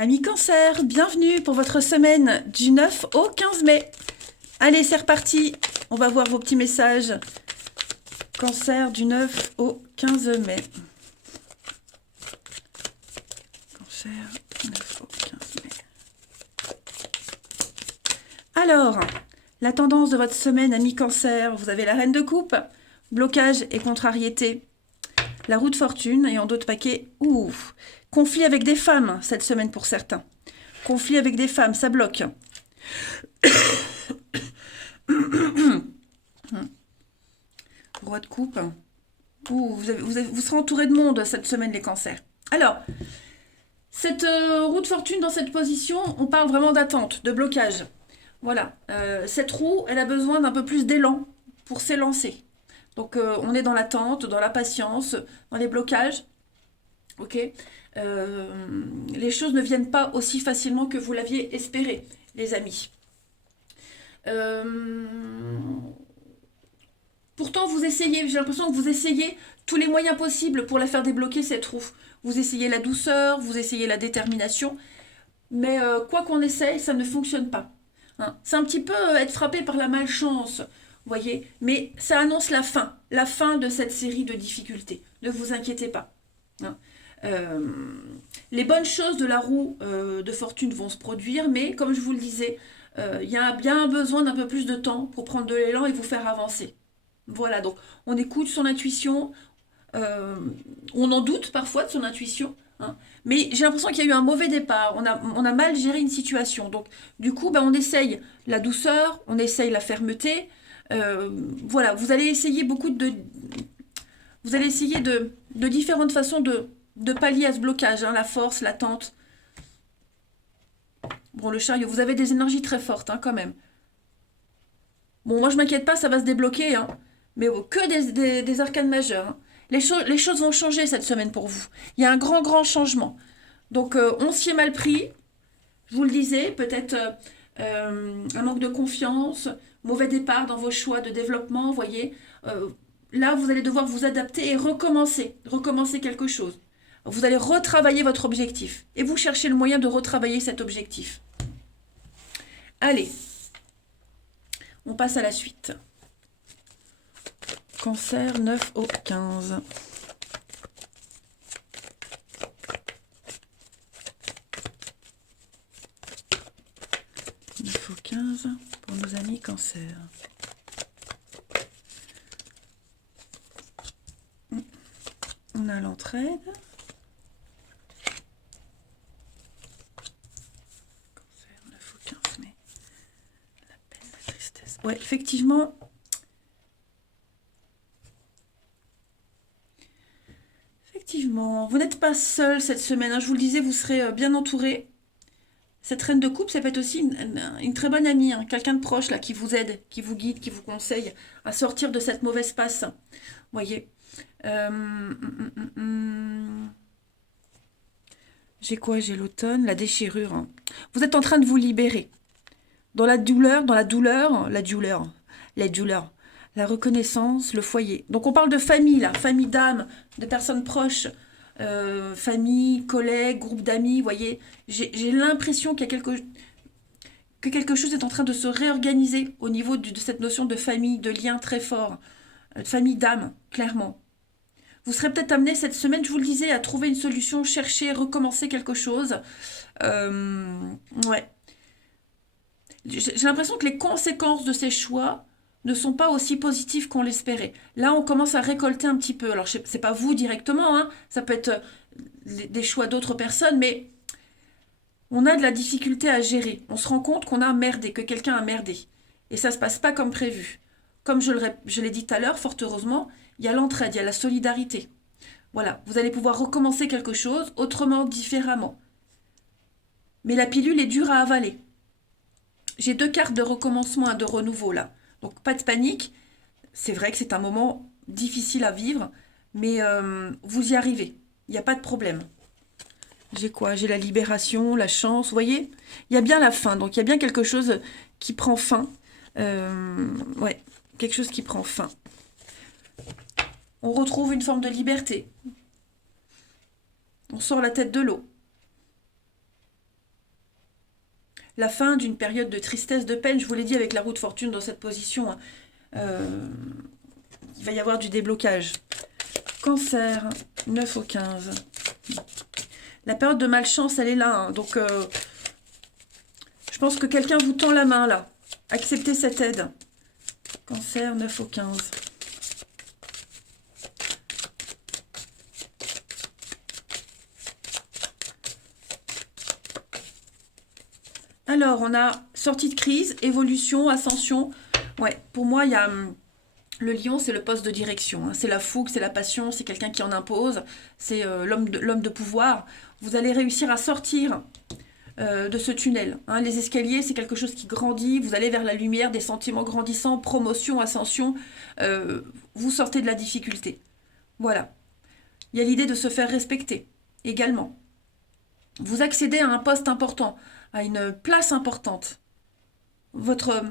Amis Cancer, bienvenue pour votre semaine du 9 au 15 mai. Allez, c'est reparti. On va voir vos petits messages. Cancer du 9 au 15 mai. Cancer, 9 au 15 mai. Alors, la tendance de votre semaine, amis Cancer, vous avez la reine de coupe, blocage et contrariété. La roue de fortune et en d'autres paquets, conflit avec des femmes cette semaine pour certains. Conflit avec des femmes, ça bloque. Roi de coupe. Vous serez entouré de monde cette semaine, les cancers. Alors, cette roue de fortune dans cette position, on parle vraiment d'attente, de blocage. Voilà. Cette roue, elle a besoin d'un peu plus d'élan pour s'élancer. Donc, on est dans l'attente, dans la patience, dans les blocages. Ok. Les choses ne viennent pas aussi facilement que vous l'aviez espéré, les amis. Pourtant, vous essayez, j'ai l'impression que vous essayez tous les moyens possibles pour la faire débloquer, cette roue. Vous essayez la douceur, vous essayez la détermination, mais quoi qu'on essaye, ça ne fonctionne pas. Hein. C'est un petit peu être frappé par la malchance, voyez, mais ça annonce la fin de cette série de difficultés. Ne vous inquiétez pas. Hein. Les bonnes choses de la roue de fortune vont se produire, mais comme je vous le disais, il y a bien besoin d'un peu plus de temps pour prendre de l'élan et vous faire avancer. Voilà, donc on écoute son intuition, on en doute parfois de son intuition, hein, mais j'ai l'impression qu'il y a eu un mauvais départ, on a mal géré une situation. Donc du coup, on essaye la douceur, on essaye la fermeté. Voilà, vous allez essayer de différentes façons de pallier à ce blocage, hein, la force, l'attente. Bon, le chariot, vous avez des énergies très fortes, hein, quand même. Bon, moi je m'inquiète pas, ça va se débloquer, hein, mais que des arcanes majeures. Hein. Les choses vont changer cette semaine pour vous. Il y a un grand changement. Donc on s'y est mal pris, je vous le disais, peut-être un manque de confiance, mauvais départ dans vos choix de développement, vous voyez. Là, vous allez devoir vous adapter et recommencer quelque chose. Vous allez retravailler votre objectif et vous cherchez le moyen de retravailler cet objectif. Allez, on passe à la suite. Cancer 9 au 15. Au 15 pour nos amis Cancer. On a l'entraide. Cancer 9 au 15 mai. La peine, la tristesse. Ouais, effectivement. Effectivement, vous n'êtes pas seul cette semaine. Hein, je vous le disais, vous serez bien entouré. Cette reine de coupe, ça peut être aussi une très bonne amie, hein, quelqu'un de proche là qui vous aide, qui vous guide, qui vous conseille à sortir de cette mauvaise passe. Voyez. J'ai quoi? J'ai l'automne, la déchirure. Hein. Vous êtes en train de vous libérer. Dans la douleur, la reconnaissance, le foyer. Donc on parle de famille là, famille d'âme, de personnes proches. Famille, collègues, groupe d'amis, vous voyez, j'ai l'impression qu'il y a que quelque chose est en train de se réorganiser au niveau de cette notion de famille, de lien très fort, de famille d'âme, clairement. Vous serez peut-être amené cette semaine, je vous le disais, à trouver une solution, chercher, recommencer quelque chose. Ouais. J'ai l'impression que les conséquences de ces choix ne sont pas aussi positives qu'on l'espérait. Là, on commence à récolter un petit peu. Alors, c'est pas vous directement, hein, ça peut être des choix d'autres personnes, mais on a de la difficulté à gérer. On se rend compte qu'on a merdé, que quelqu'un a merdé. Et ça se passe pas comme prévu. Comme je l'ai dit tout à l'heure, fort heureusement, il y a l'entraide, il y a la solidarité. Voilà, vous allez pouvoir recommencer quelque chose autrement, différemment. Mais la pilule est dure à avaler. J'ai 2 cartes de recommencement et de renouveau là. Donc pas de panique. C'est vrai que c'est un moment difficile à vivre, mais vous y arrivez. Il n'y a pas de problème. J'ai quoi? J'ai la libération, la chance, vous voyez? Il y a bien la fin, donc il y a bien quelque chose qui prend fin. Ouais, quelque chose qui prend fin. On retrouve une forme de liberté. On sort la tête de l'eau. la fin d'une période de tristesse, de peine. Je vous l'ai dit avec la roue de fortune dans cette position, hein. Il va y avoir du déblocage. Cancer, 9 au 15. La période de malchance, elle est là, hein. Donc, je pense que quelqu'un vous tend la main, là. Acceptez cette aide. Cancer, 9 au 15. Alors, on a sortie de crise, évolution, ascension. Ouais, pour moi, il y a... Le lion, c'est le poste de direction, hein. C'est la fougue, c'est la passion, c'est quelqu'un qui en impose, c'est l'homme de pouvoir. Vous allez réussir à sortir de ce tunnel, hein. Les escaliers, c'est quelque chose qui grandit, vous allez vers la lumière, des sentiments grandissants, promotion, ascension, vous sortez de la difficulté. Voilà. Il y a l'idée de se faire respecter également. Vous accédez à un poste important, à une place importante. Votre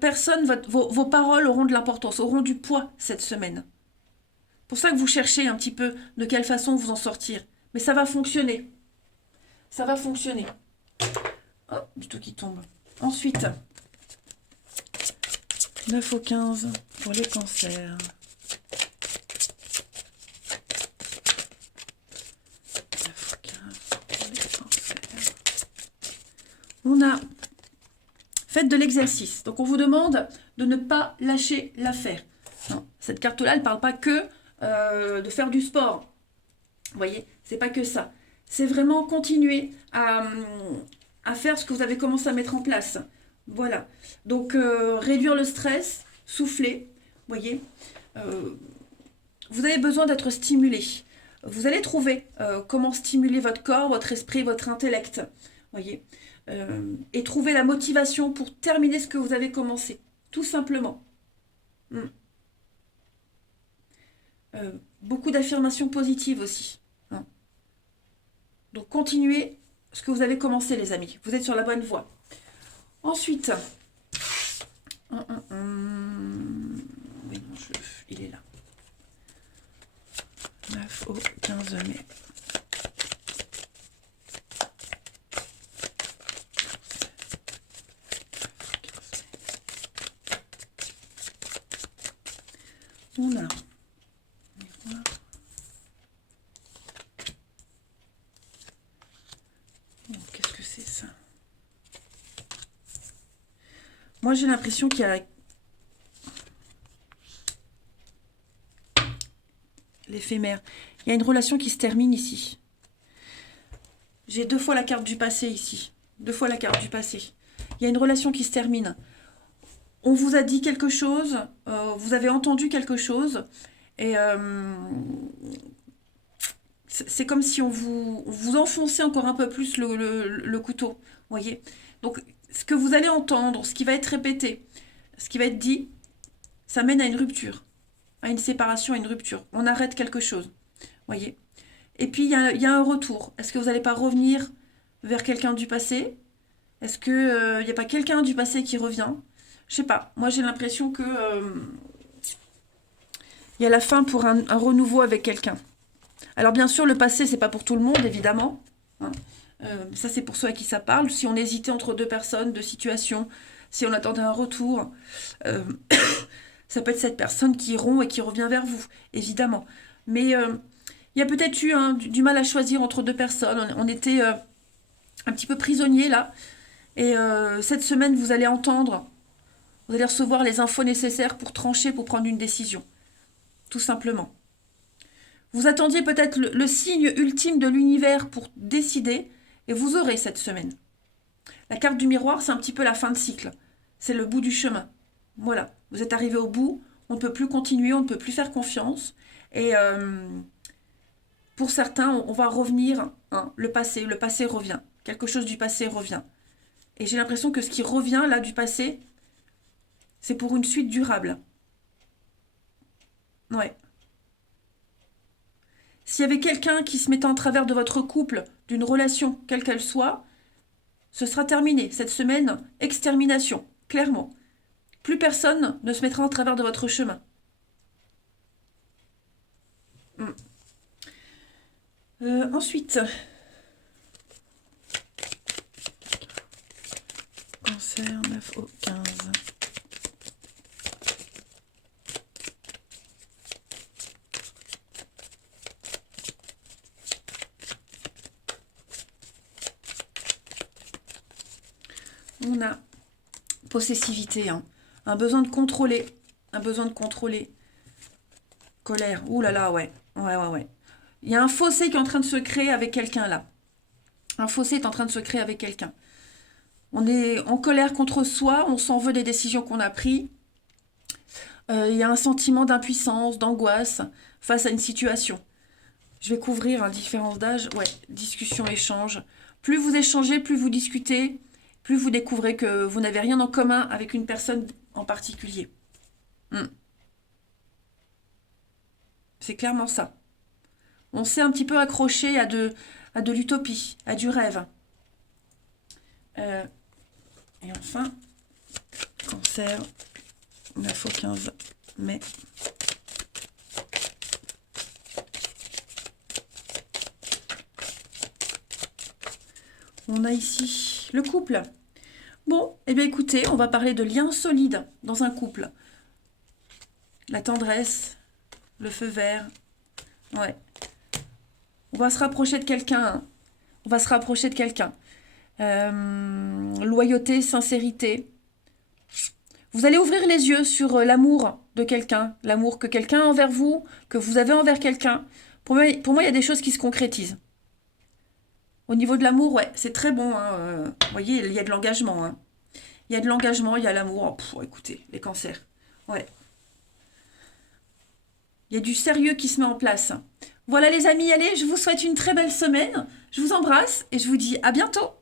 personne, vos paroles auront de l'importance, auront du poids cette semaine. C'est pour ça que vous cherchez un petit peu de quelle façon vous en sortir. Mais ça va fonctionner. Ça va fonctionner. Oh, du tout qui tombe. Ensuite, 9 au 15 pour les cancers. 9 au 15 pour les cancers. On a faites de l'exercice. Donc, on vous demande de ne pas lâcher l'affaire. Cette carte-là, elle ne parle pas que de faire du sport. Vous voyez, c'est pas que ça. C'est vraiment continuer à faire ce que vous avez commencé à mettre en place. Voilà. Donc, réduire le stress, souffler. Vous voyez, vous avez besoin d'être stimulé. Vous allez trouver comment stimuler votre corps, votre esprit, votre intellect. Vous voyez, et trouver la motivation pour terminer ce que vous avez commencé. Tout simplement. Beaucoup d'affirmations positives aussi. Hein. Donc, continuez ce que vous avez commencé, les amis. Vous êtes sur la bonne voie. Ensuite, oui, non, il est là. 9 au 15 mai. On a miroir. Oh, qu'est-ce que c'est ça? Moi, j'ai l'impression qu'il y a l'éphémère. Il y a une relation qui se termine ici. J'ai 2 fois la carte du passé ici. 2 fois la carte du passé. Il y a une relation qui se termine. On vous a dit quelque chose, vous avez entendu quelque chose, et c'est comme si on vous enfonçait encore un peu plus le couteau, vous voyez. Donc, ce que vous allez entendre, ce qui va être répété, ce qui va être dit, ça mène à une rupture, à une séparation, à une rupture. On arrête quelque chose, vous voyez. Et puis, il y a un retour. Est-ce que vous n'allez pas revenir vers quelqu'un du passé? Est-ce qu'il n'y a pas quelqu'un du passé qui revient? Je sais pas. Moi, j'ai l'impression que il y a la fin pour un renouveau avec quelqu'un. Alors, bien sûr, le passé, c'est pas pour tout le monde, évidemment. Hein. Ça, c'est pour ceux à qui ça parle. Si on hésitait entre 2 personnes, 2 situations, si on attendait un retour, ça peut être cette personne qui rompt et qui revient vers vous, évidemment. Mais il y a peut-être eu du mal à choisir entre 2 personnes. On était un petit peu prisonniers, là. Et cette semaine, vous allez entendre... Vous allez recevoir les infos nécessaires pour trancher, pour prendre une décision. Tout simplement. Vous attendiez peut-être le signe ultime de l'univers pour décider, et vous aurez cette semaine. La carte du miroir, c'est un petit peu la fin de cycle. C'est le bout du chemin. Voilà. Vous êtes arrivé au bout, on ne peut plus continuer, on ne peut plus faire confiance. Et pour certains, on va revenir, hein, le passé revient. Quelque chose du passé revient. Et j'ai l'impression que ce qui revient là du passé, c'est pour une suite durable. Ouais. S'il y avait quelqu'un qui se mettait en travers de votre couple, d'une relation, quelle qu'elle soit, ce sera terminé. Cette semaine, extermination, clairement. Plus personne ne se mettra en travers de votre chemin. Ensuite, Cancer, 9 au 15. On a possessivité, hein. Un besoin de contrôler. Un besoin de contrôler. Colère. Ouh là là, ouais. Ouais. Il y a un fossé qui est en train de se créer avec quelqu'un là. Un fossé est en train de se créer avec quelqu'un. On est en colère contre soi, on s'en veut des décisions qu'on a prises. Il y a un sentiment d'impuissance, d'angoisse face à une situation. Je vais couvrir différence d'âge. Ouais, discussion, échange. Plus vous échangez, plus vous discutez, plus vous découvrez que vous n'avez rien en commun avec une personne en particulier. C'est clairement ça. On s'est un petit peu accroché à de l'utopie, à du rêve. Et enfin, Cancer, 9 au 15 mai. On a ici le couple. Bon, eh bien écoutez, on va parler de liens solides dans un couple. La tendresse, le feu vert. Ouais. On va se rapprocher de quelqu'un. Hein. On va se rapprocher de quelqu'un. Loyauté, sincérité. Vous allez ouvrir les yeux sur l'amour de quelqu'un. L'amour que quelqu'un a envers vous, que vous avez envers quelqu'un. Pour moi, il y a des choses qui se concrétisent. Au niveau de l'amour, ouais, c'est très bon. Hein. Vous voyez, il y a de l'engagement. Hein. Il y a de l'engagement, il y a l'amour. Oh, écoutez, les cancers. Ouais. Il y a du sérieux qui se met en place. Voilà les amis, allez, je vous souhaite une très belle semaine. Je vous embrasse et je vous dis à bientôt.